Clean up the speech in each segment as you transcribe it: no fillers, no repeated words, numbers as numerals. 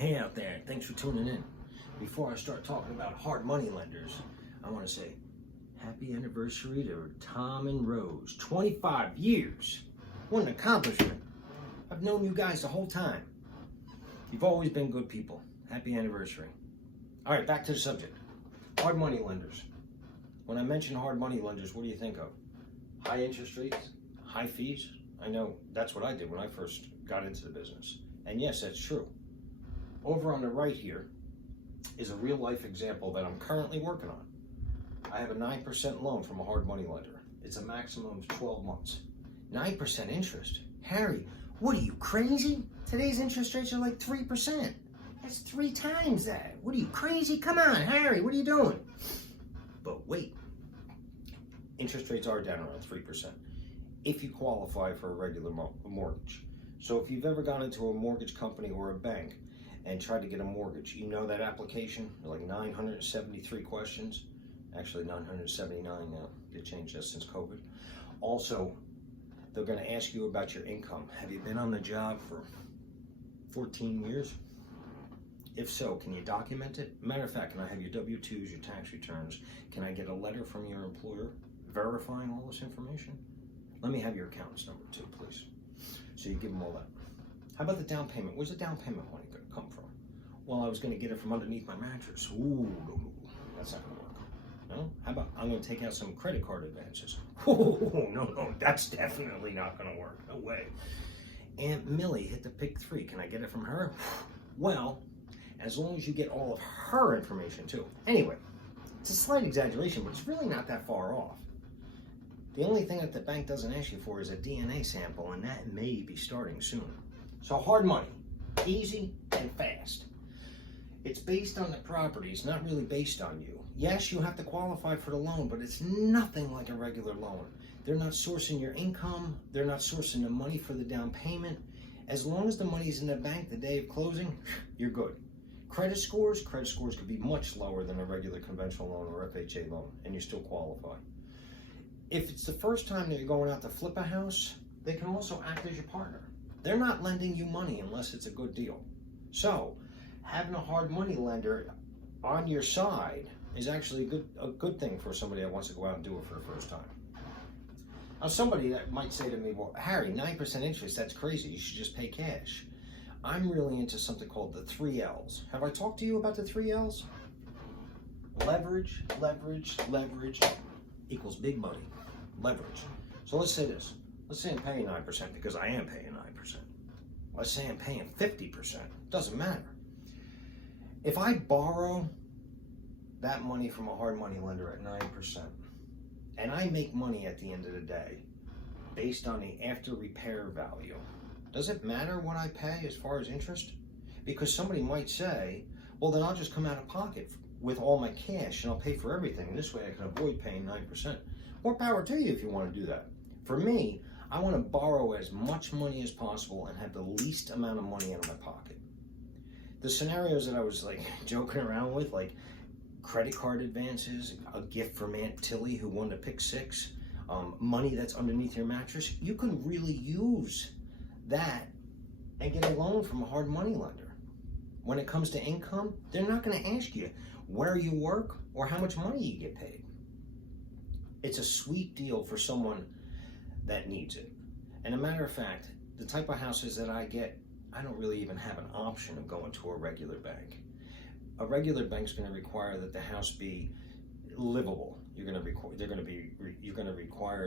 Hey out there, thanks for tuning in. Before I start talking about hard money lenders, I want to say happy anniversary to Tom and Rose. 25 years. What an accomplishment. I've known you guys the whole time. You've always been good people. Happy anniversary. All right, back to the subject. Hard money lenders. When I mention hard money lenders, what do you think of? High interest rates? High fees? I know that's what I did when I first got into the business. And yes, that's true. Over on the right here is a real life example that I'm currently working on. I have a 9% loan from a hard money lender. It's a maximum of 12 months. 9% interest? Harry, what are you, crazy? Today's interest rates are like 3%. That's 3 times that. What are you, crazy? Come on, Harry, what are you doing? But wait, interest rates are down around 3% if you qualify for a regular mortgage. So if you've ever gone into a mortgage company or a bank and tried to get a mortgage, you know that application, like 973 questions, actually 979 now, they changed that since COVID. Also, they're gonna ask you about your income. Have you been on the job for 14 years? If so, can you document it? Matter of fact, can I have your W-2s, your tax returns? Can I get a letter from your employer verifying all this information? Let me have your accountant's number too, please. So you give them all that. How about the down payment? Where's the down payment money gonna come from? Well, I was gonna get it from underneath my mattress. Ooh, that's not gonna work. No? How about I'm gonna take out some credit card advances? Oh, no, that's definitely not gonna work. No way. Aunt Millie hit the pick 3. Can I get it from her? Well, as long as you get all of her information too. Anyway, it's a slight exaggeration, but it's really not that far off. The only thing that the bank doesn't ask you for is a DNA sample, and that may be starting soon. So hard money, easy and fast. It's based on the properties, not really based on you. Yes, you have to qualify for the loan, but it's nothing like a regular loan. They're not sourcing your income. They're not sourcing the money for the down payment. As long as the money's in the bank the day of closing, you're good. Credit scores could be much lower than a regular conventional loan or FHA loan, and you still qualify. If it's the first time that you're going out to flip a house, they can also act as your partner. They're not lending you money unless it's a good deal. So, having a hard money lender on your side is actually a good thing for somebody that wants to go out and do it for the first time. Now, somebody that might say to me, well, Harry, 9% interest, that's crazy. You should just pay cash. I'm really into something called the 3 L's. Have I talked to you about the 3 L's? Leverage, leverage, leverage equals big money. Leverage. So let's say this. Let's say I'm paying 9% because I am paying 9%. Let's say I'm paying 50%. Doesn't matter. If I borrow that money from a hard money lender at 9%, and I make money at the end of the day based on the after repair value, does it matter what I pay as far as interest? Because somebody might say, well, then I'll just come out of pocket with all my cash and I'll pay for everything. And this way I can avoid paying 9%. More power to you if you want to do that. For me, I want to borrow as much money as possible and have the least amount of money out of my pocket. The scenarios that I was like joking around with, like credit card advances, a gift from Aunt Tilly who won the pick 6, money that's underneath your mattress, you can really use that and get a loan from a hard money lender. When it comes to income, they're not going to ask you where you work or how much money you get paid. It's a sweet deal for someone that needs it. And a matter of fact, the type of houses that I get, I don't really even have an option of going to a regular bank. A regular bank's going to require that the house be livable. You're going to require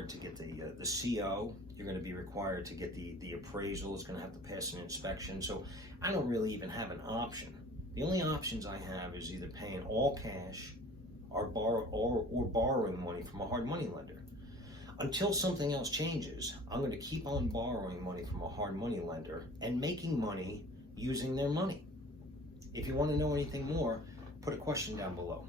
to get the CO. You're going to be required to get the appraisal. It's going to have to pass an inspection. So I don't really even have an option. The only options I have is either paying all cash or borrowing money from a hard money lender. Until something else changes, I'm going to keep on borrowing money from a hard money lender and making money using their money. If you want to know anything more, put a question down below.